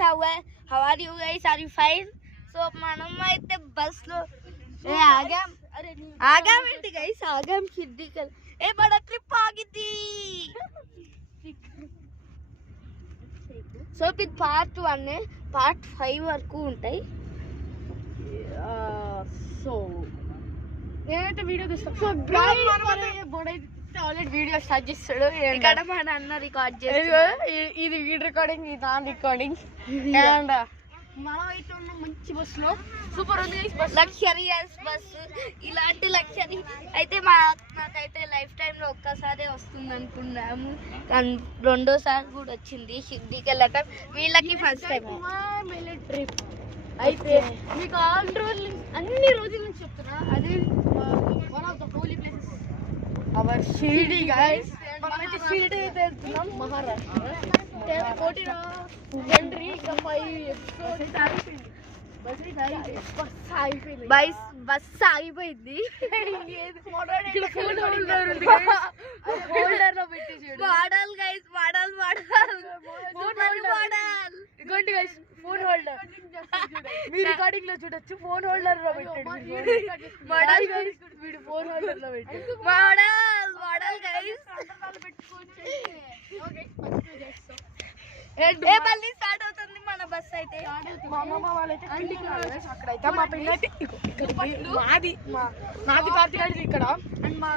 guys, how are you guys? Are you fine? So మనం అయితే bus లో ఆగామేంటి guys? ఆగాం సిద్దికల్. ఏ బడ trip ఆగిద్ది. So ఇది part 1, part 5 వరకు ఉంటాయి. సో నేనైతే వీడియో తీస్తాను. సో ఆల్రెడీ వీడియో స్టార్ట్ చేస్తాడు. ఇక్కడ మన అన్న రికార్డ్ చేస్తాడు. ఇది వీడియో రికార్డింగ్, ఇది నాన్ రికార్డింగ్. అండ్ మనం అయితే ఉన్న మంచి బస్ లో సూపర్ ఉంది బస్, లగ్జరియస్ బస్. ఇలాంటి లగ్జరీ అయితే నాకైతే లైఫ్ టైమ్ లో ఒక్కసారి వస్తుంది అనుకున్నాము, కానీ రెండోసారి కూడా వచ్చింది సిద్దికి వెళ్ళటం. వీళ్ళకి ఫస్ట్ టైం ట్రిప్. అయితే మీకు అన్ని రోజుల నుంచి చెప్తున్నా, అదే one of the holy places our Shirdi guys. మనమైతే షిరిడి అయితే వెళ్తున్నాం, మహారాష్ట్ర. 14 జనవరి ఇంకా 5 ఎపిసోడ్స్ అయిపోయింది. బస్ ఆగిపోయింది. హోల్డర్ లో పెట్టి మోడల్ గైస్, మోడల్ ఇగోండి గైస్, ఫోన్ హోల్డర్. మీ రికార్డింగ్ లో చూడొచ్చు, ఫోన్ హోల్డర్ లో పెట్టాడు మోడల్ గైస్. వీడు ఫోన్ హోల్డర్ లో పెట్టాడు మోడల్ గైస్. మళ్ళీ స్టార్ట్ అవుతుంది మన బస్ అయితే. మా అమ్మమ్మ వాళ్ళైతే అక్కడైతే మా పిల్ల అయితే నాది కార్తీక ఇక్కడ. అండ్ మా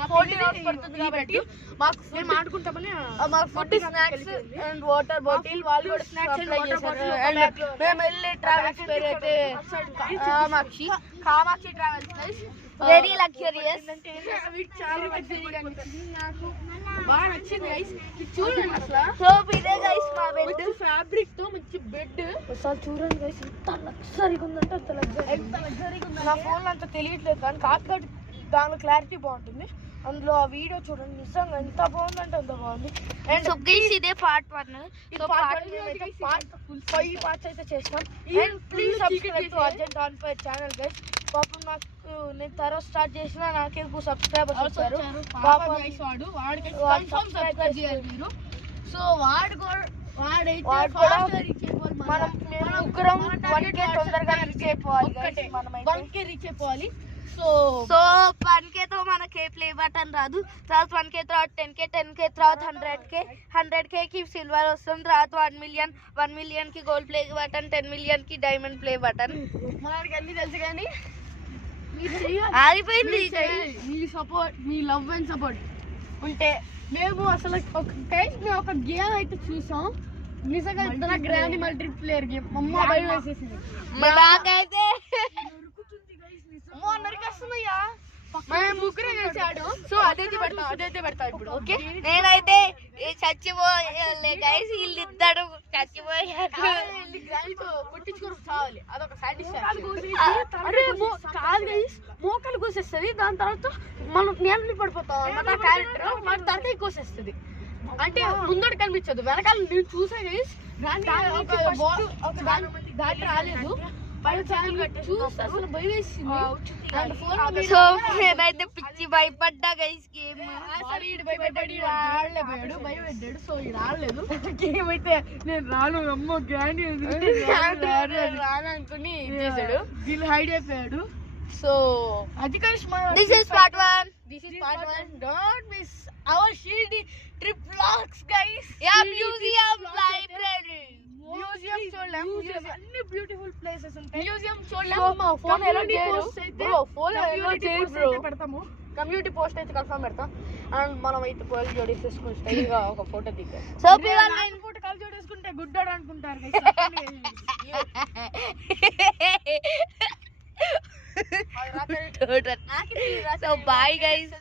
14 hours పడుతుంది కాబట్టి మాకు మేము ఆడుకుంటామని మాకు food, snacks and water bottle వాళ్ళు కూడా స్నాక్స్ సప్లై చేశారు. అండ్ మేము వెళ్ళే ట్రావెల్స్ పేరు అయితే కామాక్షి ట్రావెల్స్. Very luxurious. చాలా లగ్జరీగా అనిపించింది నాకు, బాగా నచ్చింది గైస్. చూడండి అసలు. సో ఇదే గైస్ మా బెడ్, ఫ్యాబ్రిక్ తో మంచి బెడ్. అసలు చూడండి గైస్, ఎంత లగ్జరీగా ఉందంటే అంత లగ్జరీగా ఉంది. నా ఫోన్ లో అంత తెలియట్లేదు, కానీ కాకపోతే దానిలో క్లారిటీ బాగుంటుంది. అందులో ఆ వీడియో చూడండి, నిజంగా ఎంత బాగుందంటే అంత బాగుంది. అండ్ సో గైస్ ఇదే పార్ట్ 1. సో పార్ట్ 5 పార్ట్స్ అయితే చేస్తాం. And please subscribe to urgent on fire channel guys. పాపం నాకు నేను తర్వాత స్టార్ట్ చేసినా నాకే ఎక్కువ సబ్స్క్రైబర్స్ వచ్చారు. సో మనం ముగ్గురం 1K తొందరగా రీచ్ అయిపోవాలి. 1K రీచ్ అయిపోవాలి. సో 1K తో మనకి ప్లే బటన్ రాదు, తర్వాత 1K తర్వాత 10K, 10K తర్వాత 100K కి సిల్వర్ వస్తుంది, తర్వాత 1 million కి గోల్డ్ ప్లే బటన్, 10 million కి డైమండ్ ప్లే బటన్. మనకి అన్ని తెలుసు, కానీ ఆగిపోయింది. మీ సపోర్ట్, మీ లవ్ అండ్ సపోర్ట్ ఉంటే మేము అసలు ఒక గేమ్ అయితే చూసాం. నిజంగా ఎంత గ్రాండ్ మల్టీ ప్లేయర్ గేమ్. అమ్మ భయం వేసేసింది నాకైతే. నరికేస్తుందయ్యా, ముగ్గురే చేశాడు. సో అదైతే పెడతా ఇప్పుడు. ఓకే, నేనైతే చచ్చిపోయే గైస్, వీళ్ళిద్దరు చచ్చిపోయారు. కొట్టించుకొని చావాలి, అదొక సాటిస్ఫాక్షన్. అరే కాదు గైస్, మోకాలు కోసేస్తుంది, దాని తర్వాత మనం నేలని పడిపోతాం అన్నమాట. క్యారెక్టర్ మన తర్వాత కోసేస్తుంది, అంటే ముందడు కనిపించదు, వెనకాల నేను చూసా గైస్. దాంట్లో రాలేదు, సో నేనైతే పిచ్చి భయపడ్డా గైస్. గేమ్ భయపడి ఆడలేకపోయాడు, భయపెట్టాడు. సో ఇది ఆడలేదు గేమ్ అయితే. నేను రాను, అమ్మో గ్రాండ్ రాను అనుకుని చేశాడు, వీళ్ళు హైడ్ అయిపోయాడు. సో అది this is part 1. Don't miss our Shirdi trip vlogs guys. Museum, library, museum చూడలేం, అన్ని బ్యూటిఫుల్ ప్లేసెస్ ఉంటాయి. మ్యూజియం చూడలేం. ఫోన్ పెడతాము, కమ్యూనిటీ పోస్ట్ అయితే కన్ఫర్మ్ పెడతాం. అండ్ మనం అయితే పోల్ జోడేసుకుని స్టైల్గా ఒక ఫోటో దిగాం. సో ఫోటో కాల్ జోడేసుకుంటే గుడ్డాడు అనుకుంటారు. So bye guys.